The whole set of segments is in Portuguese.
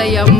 say I'm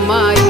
jamais.